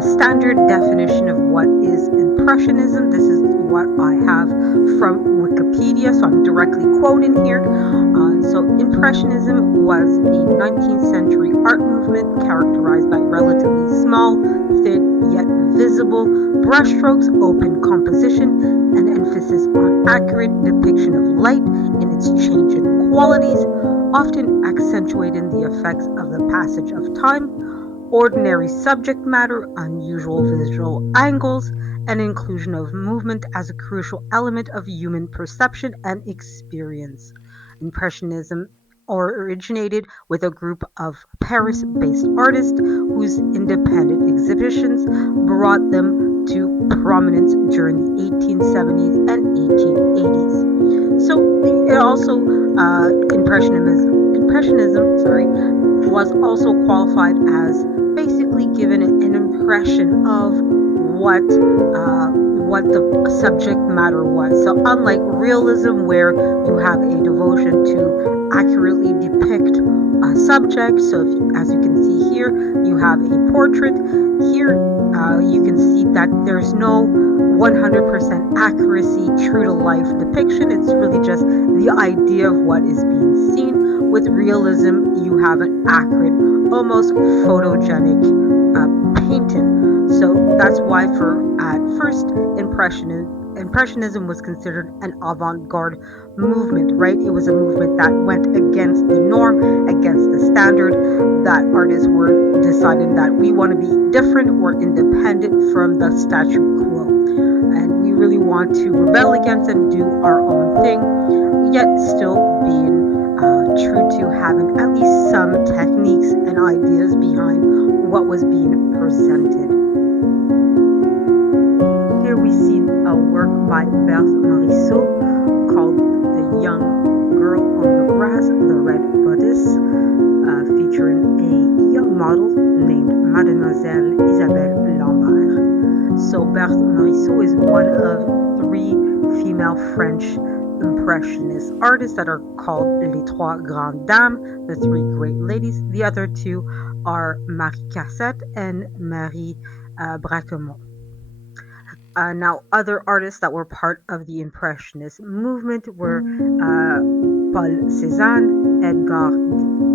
Standard definition of what is Impressionism. This is what I have from Wikipedia, so I'm directly quoting here. So Impressionism was a 19th century art movement characterized by relatively small, thin, yet visible brushstrokes, open composition, and emphasis on accurate depiction of light in its changing qualities, often accentuating the effects of the passage of time, ordinary subject matter, unusual visual angles, and inclusion of movement as a crucial element of human perception and experience. Impressionism originated with a group of Paris-based artists whose independent exhibitions brought them to prominence during the 1870s and 1880s. So it also Impressionism was also qualified as basically given an impression of what the subject matter was. So unlike realism, where you have a devotion to accurately depict a subject, so as you can see here, you have a portrait. Here you can see that there's no 100% accuracy, true to life depiction. It's really just the idea of what is being seen. With realism, you have an accurate, almost photogenic painting. So that's why at first Impressionism was considered an avant-garde movement, right? It was a movement that went against the norm, against the standard, that artists were deciding that we want to be different or independent from the statu quo. And we really want to rebel against and do our own thing, yet still being true to having at least some techniques and ideas behind what was being presented. Here we see a work by Berthe Morisot called The Young Girl on the Grass, the Red Bodice, featuring a young model named Mademoiselle Isabelle Lambert. So Berthe Morisot is one of 3 female French Impressionist artists that are called Les Trois Grandes Dames, the 3 great ladies. The other 2 are Marie Cassette and Marie Braquemont. Now, other artists that were part of the Impressionist movement were Paul Cézanne, Edgar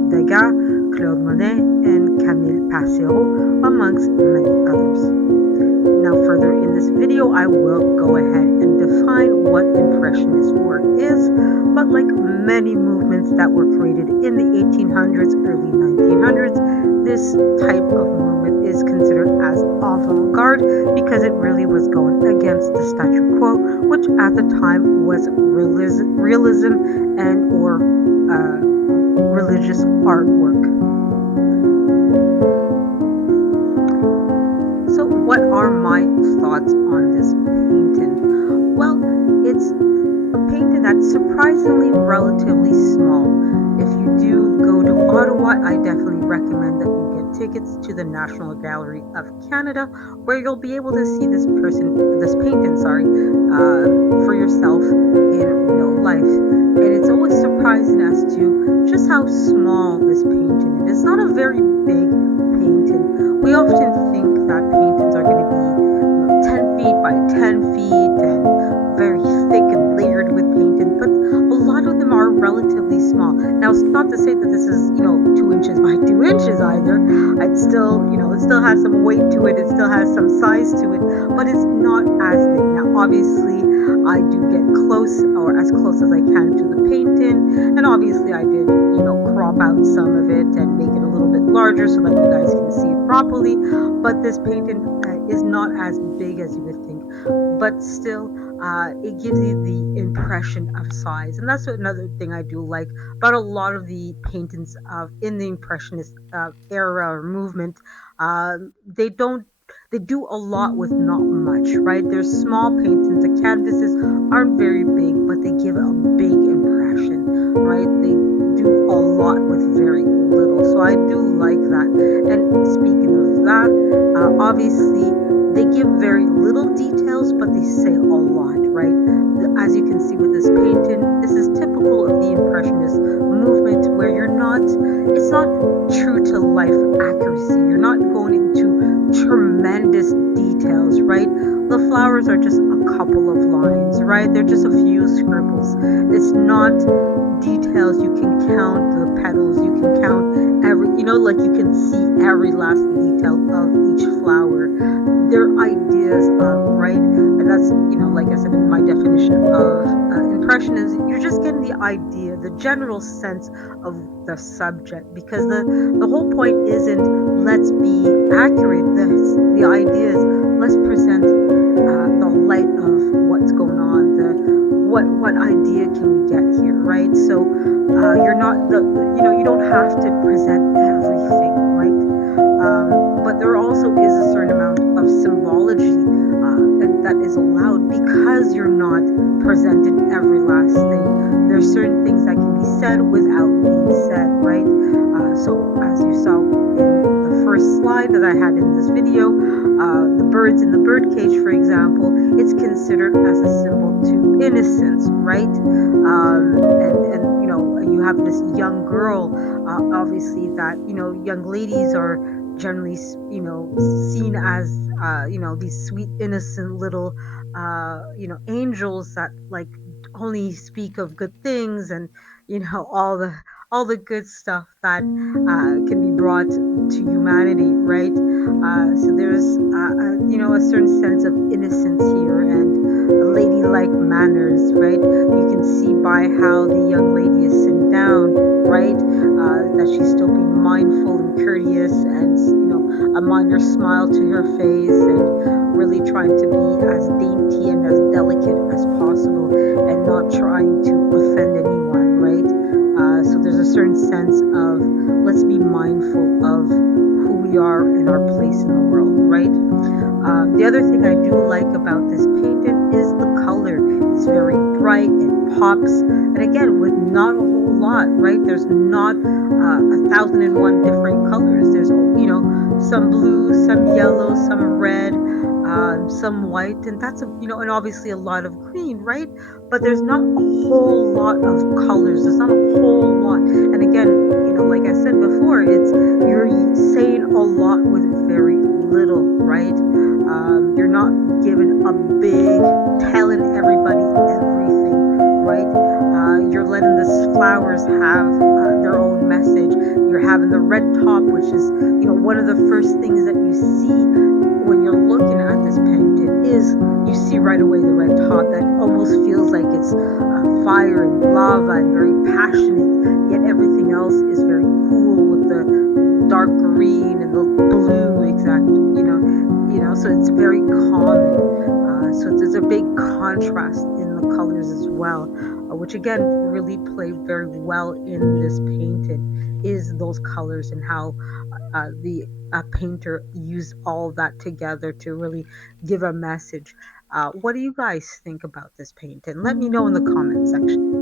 Degas, Claude Monet, and Camille Passero, amongst many others. Now, further in this video, I will go ahead and define what Impressionist work is, but like many movements that were created in the 1800s, early 1900s, this type of movement is considered as avant-garde because it really was going against the statu quo, which at the time was realism and or religious artwork. So what are my thoughts on this painting? Well, it's a painting and that's surprisingly relatively small. If you do go to Ottawa, I definitely recommend that you get tickets to the National Gallery of Canada, where you'll be able to see this painting, for yourself in real life. And it's always surprising as to just how small this painting is. It's not a very big painting. We often think that paintings are going to be 10 feet by 10 feet and very thick and layered with painting, but a lot of them are relatively small. Now, it's not to say that this is, 2 inches by 2 inches either. It still has some weight to it, it still has some size to it, but it's not as big. Now, obviously, I do get close or as close as I can to the painting, and obviously, I did, crop out some of it and make it a little bit larger so that you guys can see it properly. But this painting is not as big as you would think, but still, it gives you the impression of size. And that's another thing I do like about a lot of the paintings of in the Impressionist era or movement. They don't they do a lot with not much, right? There's small paintings. The canvases aren't very big, but they give a big impression, right? They do a lot with very little. So I do like that. And speaking of that, obviously they give very little details, but they say a lot, right? As you can see with this painting, this is typical of the Impressionist movement where it's not true to life accuracy. You're not going into tremendous details, right? The flowers are just a couple of lines, right? They're just a few scribbles. It's not details. You can count the petals, you can count like you can see every last detail of each flower. Their ideas of, right? And that's, like I said in my definition of impressionism, you're just getting the idea, the general sense of the subject, because the whole point isn't let's be accurate. The idea is let's present the light of what's going on, what idea can we get here, right? So you're not you don't have to present everything, right? But there also is a certain amount of symbology that is allowed because you're not presented every last thing. There's certain things that can be said without being said, right? So as you saw in the first slide that I had in this video, the birds in the birdcage, for example, it's considered as a symbol to innocence, right? And you have this young girl, obviously that young ladies are generally seen as these sweet innocent little angels that like only speak of good things, and all the good stuff that can be brought to humanity, right? So there's a certain sense of innocence here and ladylike manners, right? You can see by how the young lady is sitting down, right? That she's still being mindful and courteous, and a minor smile to her face, and really trying to be as dainty and as delicate as possible, and not trying to offend anyone, right? So there's a certain sense of let's be mindful of who we are and our place in the world, right? The other thing I do like about this painting is the color. It's very bright, it pops, and again, with not a whole lot, right? There's not 1,001 different colors. There's some blue, some yellow, some red, some white, and and obviously a lot of green, right? But there's not a whole lot of colors. There's not a whole lot, and again, like I said before, you're saying a lot with very little, right? You're not given a big telling everybody everything, right? You're letting the flowers have their own message. You're having the red top, which is one of the first things that you see when you're looking at this painting is you see right away the red top that almost feels like it's fire and lava and very passionate, yet everything else is very cool with the dark green and the blue, so it's very common. So there's a big contrast in the colors as well, which again really play very well in this painting, is those colors and how the painter used all that together to really give a message. What do you guys think about this painting? Let me know in the comment section.